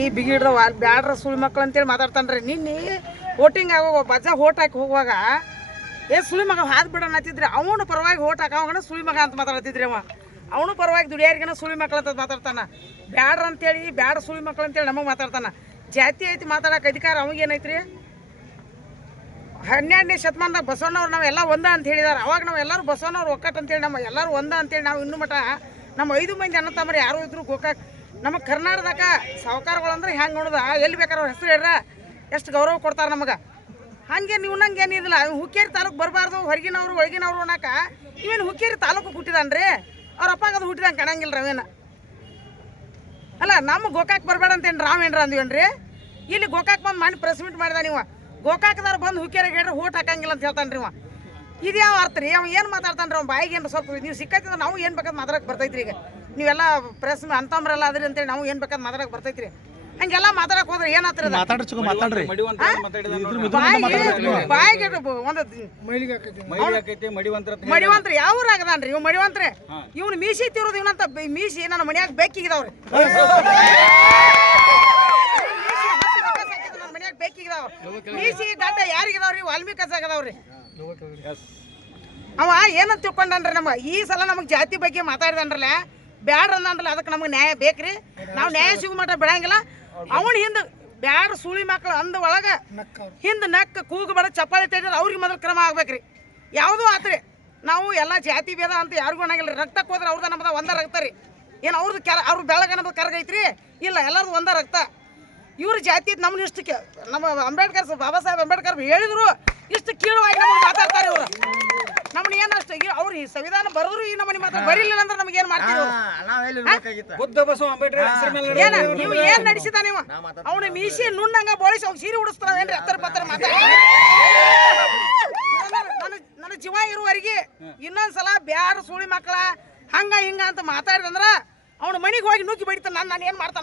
ಈ ಬಿಗಿಡ್ರ ಅಲ್ಲಿ ಬ್ಯಾಡ್ರ ಸುಳಿ ಮಕ್ಳು ಅಂತೇಳಿ ಮಾತಾಡ್ತಾನ್ರಿ. ನಿನ್ನೆ ವೋಟಿಂಗ್ ಆಗೋ ಬಜ್ಜ ಓಟ್ ಹಾಕಿ ಹೋಗುವಾಗ, ಏ ಸುಳಿ ಮಗ ಹಾದ್ ಬಿಡೋಣ ಅಂತಿದ್ರಿ. ಅವನು ಪರವಾಗಿ ಓಟ್ ಹಾಕೋಣ ಸುಳಿ ಮಗ ಅಂತ ಮಾತಾಡ್ತಿದ್ರಿ ಅವ. ಅವನು ಪರವಾಗಿ ದುಡಿಯಾರಿಗನ ಸುಳಿ ಮಕ್ಳು ಅಂತ ಮಾತಾಡ್ತಾನ. ಬ್ಯಾಡ್ರ ಅಂತೇಳಿ ಬ್ಯಾಡ ಸುಳಿ ಮಕ್ಳು ಅಂತೇಳಿ ನಮಗೆ ಮಾತಾಡ್ತಾನ. ಜಾತಿ ಐತಿ ಮಾತಾಡಕ್ಕೆ ಅಧಿಕಾರ ಅವಾಗೇನೈತ್ರಿ ಹನ್ನೆರಡನೇ ಶತಮಾನದಾಗ ಬಸವಣ್ಣವ್ರು ನಾವೆಲ್ಲ ಒಂದ ಅಂತ ಹೇಳಿದಾರೆ. ಅವಾಗ ನಾವು ಎಲ್ಲರೂ ಬಸವಣ್ಣವ್ರು ಒಕ್ಕಟ್ಟು ಅಂತೇಳಿ, ನಮ್ಮ ಎಲ್ಲರೂ ಒಂದ ಅಂತೇಳಿ ನಾವು ಇನ್ನು ಮಠ, ನಮ್ಮ ಐದು ಮಂದಿ ಅಣ್ಣ ತಮ್ಮರು ಯಾರು ಇದ್ರು ಗೋಕಾಕ್ ನಮ್ಮ ಕರ್ನಾಟಕದಾಗ ಸಾವುಕಾರಗಳು ಅಂದ್ರೆ ಹೆಂಗೆ ನೋಡಿದ? ಎಲ್ಲಿ ಬೇಕಾದ್ರೆ ಹೆಸರು ಹೇಳ್ರ? ಎಷ್ಟು ಗೌರವ ಕೊಡ್ತಾರೆ ನಮಗೆ? ಹಾಗೆ ನೀವು ನಂಗೆ ಏನಿದಿಲ್ಲ ಹುಕ್ಕೇರಿ ತಾಲೂಕು ಬರಬಾರ್ದು, ಹೊರಗಿನವರು, ಒಳಗಿನವ್ರು ಅನ್ನಕ ಇವೇನು ಹುಕ್ಕೇರಿ ತಾಲೂಕು ಹುಟ್ಟಿದಾನ್ರಿ? ಅವ್ರ ಅದು ಹುಟ್ಟಿದಂಗೆ ಕಾಣಂಗಿಲ್ಲ ರವೇನ ಅಲ್ಲ, ನಮ್ಮ ಗೋಕಾಕ್ ಬರಬೇಡ ಅಂತೇನು ರಾವ್ ಏನ್ರ ಅಂದ್ವೇನ್ರಿ? ಇಲ್ಲಿ ಗೋಕಾಕ್ ಬಂದು ಮಾಡಿ ಪ್ರೆಸ್ ಮೀಟ್ ಮಾಡಿದ ನೀವು. ಗೋಕಾಕ್ದಾರ ಬಂದು ಹುಕ್ಕೇರಿಗೆ ಹೇಳ್ರಿ ಓಟ್ ಹಾಕಂಗಿಲ್ಲ ಅಂತ ಹೇಳ್ತಾನ್ರಿ ಅವ ಇದು ಯಾವ ಅರ್ಥ ರೀ? ಅವ ಏನು ಮಾತಾಡ್ತಾನ್ರಿ ಅವ್ನು ಬಾಯಿಗೆ ಏನು ಸ್ವಲ್ಪ ನೀವು ಸಿಕ್ಕೈತಿದ್ರೆ ನಾವು ಏನು ಬೇಕಾದ್ ಮಾತಾಡಕ್ಕೆ ಬರ್ತೈತ್ರಿ ಈಗ. ನೀವೆಲ್ಲ ಪ್ರೆಸ್ ಅಂತಂಬ್ರಲ್ಲ ಅದ್ರಿ ಅಂತೇಳಿ ನಾವು ಏನು ಬೇಕಾದ್ ಮಾತಾಡಕ್ಕೆ ಬರ್ತೈತ್ರಿ. ಹಂಗೆಲ್ಲ ಮಾತಾಡಕ್ಕೆ ಹೋದ್ರೆ ಏನಾತ್ರ ಬಾಯಿಗೆ ಒಂದು ಮಡಿವಂತ್ರ ಯಾವ ಊರಾಗದಾನ್ರಿ ಇವ್ ಮಡಿವಂತ್ರೆ? ಇವ್ನು ಮೀಸಿ ತಿರೋದು ಇವನಂತ ಮೀಸಿ ನನ್ನ ಮನ್ಯಾಗ ಬೇಕಿಗಿದಾವ್ರಿ. ಮನ್ಯಾಗ ಬೇಕಿಗಿದಾವ್ರಿ ಮೀಸಿ ಗಡ್ಡ ಯಾರಿಗಿದಾವ್ರಿ? ವಾಲ್ಮೀಕಿ ಆಗದಾವ್ರಿ ಅವ ಏನಂತ ತಿಳ್ಕೊಂಡನ್ರಿ ನಮಗೆ? ಈ ಸಲ ನಮಗೆ ಜಾತಿ ಬಗ್ಗೆ ಮಾತಾಡಿದನ್ರಲ್ಲ ಬ್ಯಾಡ್ರ ಅಂದನ್ರಲ್ಲ ಅದಕ್ಕೆ ನಮಗೆ ನ್ಯಾಯ ಬೇಕ್ರಿ. ನಾವು ನ್ಯಾಯ ಸಿಗೋ ಮಟ್ಟ ಬಿಡಂಗಿಲ್ಲ. ಅವನ ಹಿಂದೆ ಬ್ಯಾಡ್ರ ಸುಳಿ ಮಕ್ಕಳು ಅಂದ ಒಳಗ ಹಿಂದೆ ನಕ್ಕ ಕೂಗು ಬಡ ಚಪ್ಪಾಳಿ ತೆಗೆದ್ರೆ ಅವ್ರಿಗೆ ಮೊದಲು ಕ್ರಮ ಆಗ್ಬೇಕ್ರಿ. ಯಾವುದೂ ಆತ್ರಿ. ನಾವು ಎಲ್ಲ ಜಾತಿ ಭೇದ ಅಂತ ಯಾರಿಗೂ ಅನ್ನಂಗಿಲ್ಲ ರಕ್ತಕ್ಕೆ ಹೋದ್ರೆ ಅವ್ರದ ನಮ್ದ ಒಂದ ರಕ್ತ ರೀ. ಏನು ಅವ್ರದ್ದು ಕೆರ ಅವ್ರ ಬೆಳಗ ನಮ್ದು ಕರಗೈತ್ರಿ ಇಲ್ಲ ಎಲ್ಲರದು ಒಂದ ರಕ್ತ. ಇವ್ರ ಜಾತಿ ನಮ್ಮನ್ನ ಇಷ್ಟಕ್ಕೆ ನಮ್ಮ ಅಂಬೇಡ್ಕರ್ ಬಾಬಾ ಸಾಹೇಬ್ ಅಂಬೇಡ್ಕರ್ ಹೇಳಿದ್ರು ಇಷ್ಟು ಕೀಳುವಾಗಿ ನಮಗೆ ಮಾತಾಡ್ತಾರೆ ಇವರು. ನಮ್ಮನ್ನ ಏನು ಅಷ್ಟು ಅವ್ರು ಈ ಸಂವಿಧಾನ ಬರೆದ್ರು ಈ ನಮ್ಮನೆ ಮಾತ್ರ ಬರಿಲಿಲ್ಲ ಅಂದ್ರೆ ನಮ್ಗೆ ಏನು ಮಾಡ್ತೀವಿ ಇವ್ರು? ಬುದ್ಧ ಬಸವ ಅಂಬೇಡ್ಕರ್ ಹೆಸರು ಮೇಲೆ ಏನ ನೀವು ಏನ್ ನಡೆಸಿದ ನೀವು? ಅವನು ಮೀಸಿ ನುಣ್ಣಂಗ ಬೋಳಿಸಿ ಅವ್ನು ಸೀರೆ ಉಡಿಸ್ತಾವ ಏನ್ರಿ ಹತ್ತರ ಪತ್ರ ಮಾತಾಡ ನನ್ನ ನನ್ನ ಜೀವ ಇರುವವರೆಗೆ ಇನ್ನೊಂದ್ಸಲ ಬ್ಯಾಡ ಸುಳಿ ಮಕ್ಕಳ ಹಂಗ ಹಿಂಗ ಅಂತ ಮಾತಾಡಿದಂದ್ರ ಅವ್ನ ಮನೆಗೆ ಹೋಗಿ ನುಗ್ಗಿ ಬಿಡ್ತಾನೆ ನಾನು ನಾನು ಏನ್ ಮಾಡ್ತಾನ?